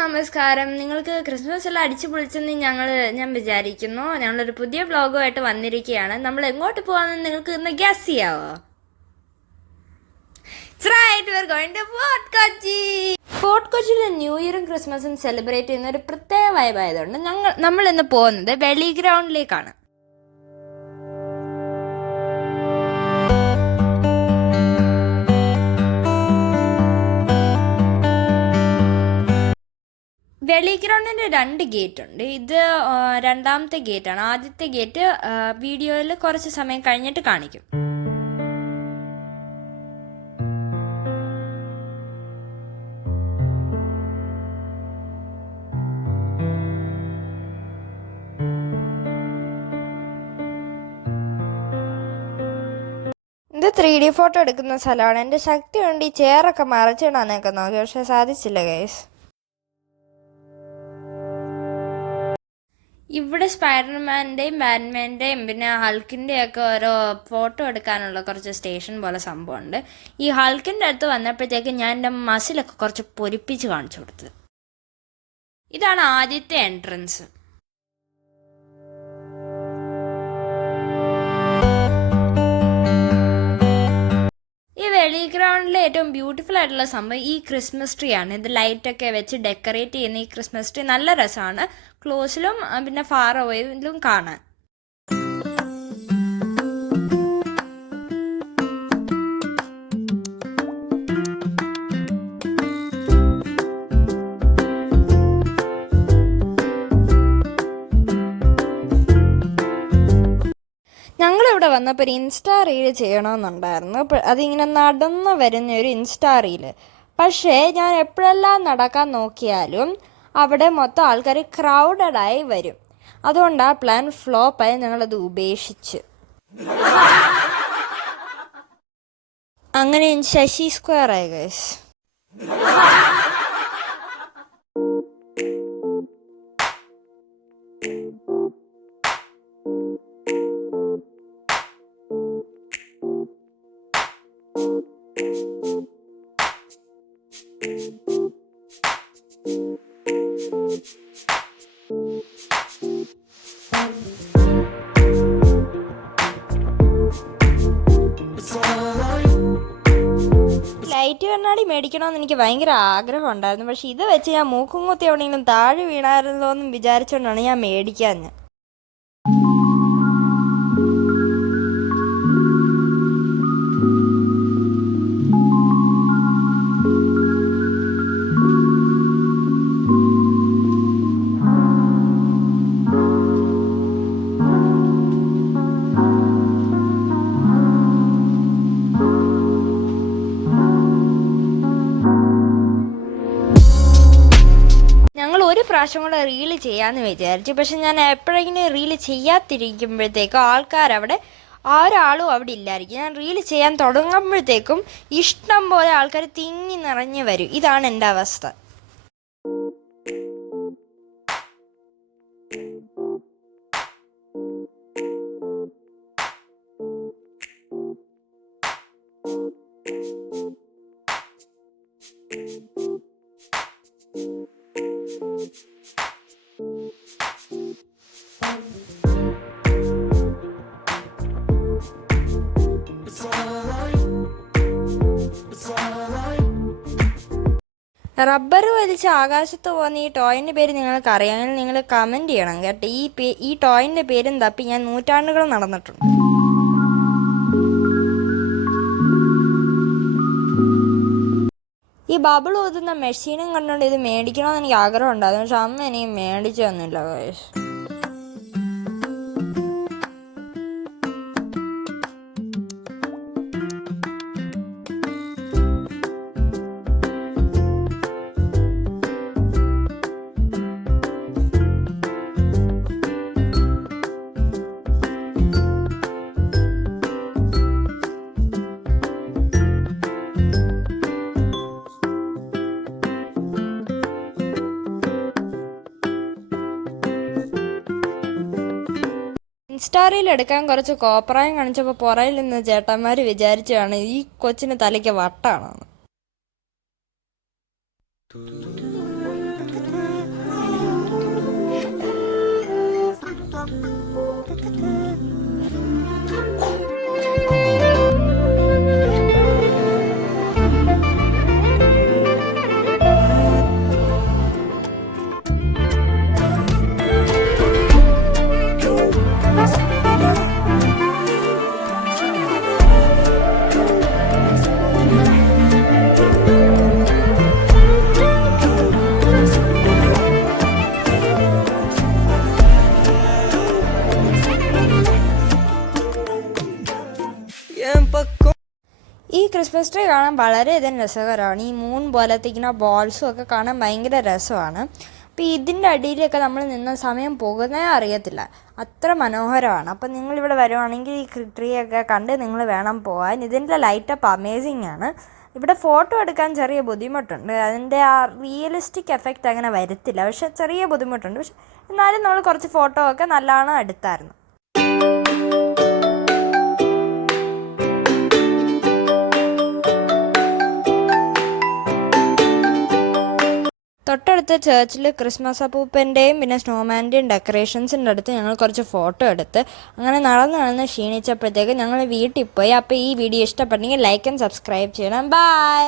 നമസ്കാരം. നിങ്ങൾക്ക് ക്രിസ്മസ് എല്ലാം അടിച്ചു പൊളിച്ചെന്ന് ഞാൻ വിചാരിക്കുന്നു. ഞങ്ങളൊരു പുതിയ വ്ളോഗുമായിട്ട് വന്നിരിക്കുകയാണ്. നമ്മൾ എങ്ങോട്ട് പോകാമെന്ന് നിങ്ങൾക്ക് ഇന്ന് ഗസ് ചെയ്യാവോ? ഫോർട്ട് കൊച്ചിയിൽ ന്യൂ ഇയറും ക്രിസ്മസും സെലിബ്രേറ്റ് ചെയ്യുന്ന ഒരു പ്രത്യേക വൈബായതുകൊണ്ട് നമ്മൾ ഇന്ന് പോകുന്നത് വെളി ഗ്രൗണ്ടിലേക്കാണ്. വെളി ഗ്രൗണ്ടിൻ്റെ 2 ഗേറ്റ് ഉണ്ട്. ഇത് രണ്ടാമത്തെ ഗേറ്റാണ്. ആദ്യത്തെ ഗേറ്റ് വീഡിയോയിൽ കുറച്ച് സമയം കഴിഞ്ഞിട്ട് കാണിക്കും. ഇത് 3D ഫോട്ടോ എടുക്കുന്ന സ്ഥലമാണ്. എൻ്റെ ശക്തി കൊണ്ട് ഈ ചെയറൊക്കെ മറച്ചിടാനൊക്കെ നോക്കി, പക്ഷെ സാധിച്ചില്ല ഗൈസ്. ഇവിടെ സ്പൈഡർമാൻ്റെയും ബാറ്റ്മാൻ്റെയും പിന്നെ ഹൾക്കിൻ്റെയും ഒക്കെ ഓരോ ഫോട്ടോ എടുക്കാനുള്ള കുറച്ച് സ്റ്റേഷൻ പോലെ സംഭവമുണ്ട്. ഈ ഹൾക്കിൻ്റെ അടുത്ത് വന്നപ്പോഴത്തേക്ക് ഞാൻ എൻ്റെ മസിലൊക്കെ കുറച്ച് പൊരിപ്പിച്ച് കാണിച്ചു കൊടുത്തത്. ഇതാണ് ആദ്യത്തെ എൻട്രൻസ്. വെളി ഗ്രൗണ്ടിലെ ഏറ്റവും ബ്യൂട്ടിഫുൾ ആയിട്ടുള്ള സംഭവം ഈ ക്രിസ്മസ് ട്രീ ആണ്. ഇത് ലൈറ്റൊക്കെ വെച്ച് ഡെക്കറേറ്റ് ചെയ്യുന്ന ഈ ക്രിസ്മസ് ട്രീ നല്ല രസമാണ് ക്ലോസിലും പിന്നെ ഫാർ അവേയിലും കാണാൻ. ഞങ്ങളിവിടെ വന്നപ്പോൾ ഒരു ഇൻസ്റ്റാ റീൽ ചെയ്യണമെന്നുണ്ടായിരുന്നു. അതിങ്ങനെ നടന്ന് വരുന്ന ഒരു ഇൻസ്റ്റാ റീല്. പക്ഷേ ഞാൻ എപ്പോഴെല്ലാം നടക്കാൻ നോക്കിയാലും അവിടെ മൊത്തം ആൾക്കാർ ക്രൗഡഡായി വരും. അതുകൊണ്ട് ആ പ്ലാൻ ഫ്ലോപ്പായി ഞങ്ങളത് ഉപേക്ഷിച്ച്. അങ്ങനെ ശശി സ്ക്വയർ ആയി ഗൈസ്. ലൈറ്റ് കണ്ണാടി മേടിക്കണമെന്ന് എനിക്ക് ഭയങ്കര ആഗ്രഹം ഉണ്ടായിരുന്നു. പക്ഷെ ഇത് വെച്ച് ഞാൻ മൂക്കും കുത്തി എവിടെയെങ്കിലും താഴെ വീണായിരുന്നല്ലോ എന്നും വിചാരിച്ചുകൊണ്ടാണ് ഞാൻ മേടിക്കാഞ്ഞത്. ഒരു പ്രാവശ്യം കൂടെ റീല് ചെയ്യാമെന്ന് വിചാരിച്ചു. പക്ഷെ ഞാൻ എപ്പോഴെങ്കിലും റീല് ചെയ്യാതിരിക്കുമ്പോഴത്തേക്കും ആൾക്കാരവിടെ ഒരാളും അവിടെ ഇല്ലായിരിക്കും. ഞാൻ റീല് ചെയ്യാൻ തുടങ്ങുമ്പോഴത്തേക്കും ഇഷ്ടം പോലെ ആൾക്കാർ തിങ്ങി നിറഞ്ഞ് വരും. ഇതാണ് എൻ്റെ അവസ്ഥ. റബ്ബർ വലിച്ച് ആകാശത്ത് പോകുന്ന ഈ ടോയിൻ്റെ പേര് നിങ്ങൾക്ക് അറിയാമെങ്കിൽ നിങ്ങൾ കമൻറ്റ് ചെയ്യണം കേട്ടോ. ഈ ടോയിൻ്റെ പേരും തപ്പി ഞാൻ നൂറ്റാണ്ടുകൾ നടന്നിട്ടുണ്ട്. ഈ ബബിൾ ഊതുന്ന മെഷീനും കണ്ടുകൊണ്ട് ഇത് മേടിക്കണമെന്ന് എനിക്ക് ആഗ്രഹം ഉണ്ടായിരുന്നു. പക്ഷെ അമ്മ എനിക്ക് മേടിച്ചു തന്നില്ല ഗൈസ്. ഇൻസ്റ്റാ റീൽ എടുക്കാൻ കുറച്ച് കോപ്രായം കാണിച്ചപ്പോൾ പുറയിൽ നിന്ന് ചേട്ടന്മാർ വിചാരിച്ചാണ് ഈ കൊച്ചിന് തലയ്ക്ക് വട്ടാണെന്ന്. ഈ ക്രിസ്മസ് ട്രീ കാണാൻ വളരെയധികം രസകരമാണ്. ഈ മൂൺ പോലത്തെ ഇങ്ങനെ ബോൾസും ഒക്കെ കാണാൻ ഭയങ്കര രസമാണ്. അപ്പോൾ ഇതിൻ്റെ അടിയിലൊക്കെ നമ്മൾ നിന്ന സമയം പോകുന്നേ അറിയത്തില്ല, അത്ര മനോഹരമാണ്. അപ്പം നിങ്ങളിവിടെ വരുവാണെങ്കിൽ ഈ ട്രീ ഒക്കെ കണ്ട് നിങ്ങൾ വേണം പോകാൻ. ഇതിൻ്റെ ലൈറ്റപ്പ് അമേസിങ് ആണ്. ഇവിടെ ഫോട്ടോ എടുക്കാൻ ചെറിയ ബുദ്ധിമുട്ടുണ്ട്, അതിൻ്റെ ആ റിയലിസ്റ്റിക് എഫക്റ്റ് അങ്ങനെ വരത്തില്ല, പക്ഷെ ചെറിയ ബുദ്ധിമുട്ടുണ്ട്. പക്ഷെ എന്നാലും നമ്മൾ കുറച്ച് ഫോട്ടോ ഒക്കെ നല്ലോണം എടുത്തായിരുന്നു. തൊട്ടടുത്ത ചേർച്ചിൽ ക്രിസ്മസ് അപ്പൂപ്പൻ്റെയും പിന്നെ സ്നോമാൻ്റെയും ഡെക്കറേഷൻസിൻ്റെ അടുത്ത് ഞങ്ങൾ കുറച്ച് ഫോട്ടോ എടുത്ത് അങ്ങനെ നടന്ന് ക്ഷീണിച്ചപ്പോഴത്തേക്ക് ഞങ്ങൾ വീട്ടിൽ പോയി. അപ്പോൾ ഈ വീഡിയോ ഇഷ്ടപ്പെട്ടെങ്കിൽ ലൈക്ക് ആൻഡ് സബ്സ്ക്രൈബ് ചെയ്യണം. ബൈ.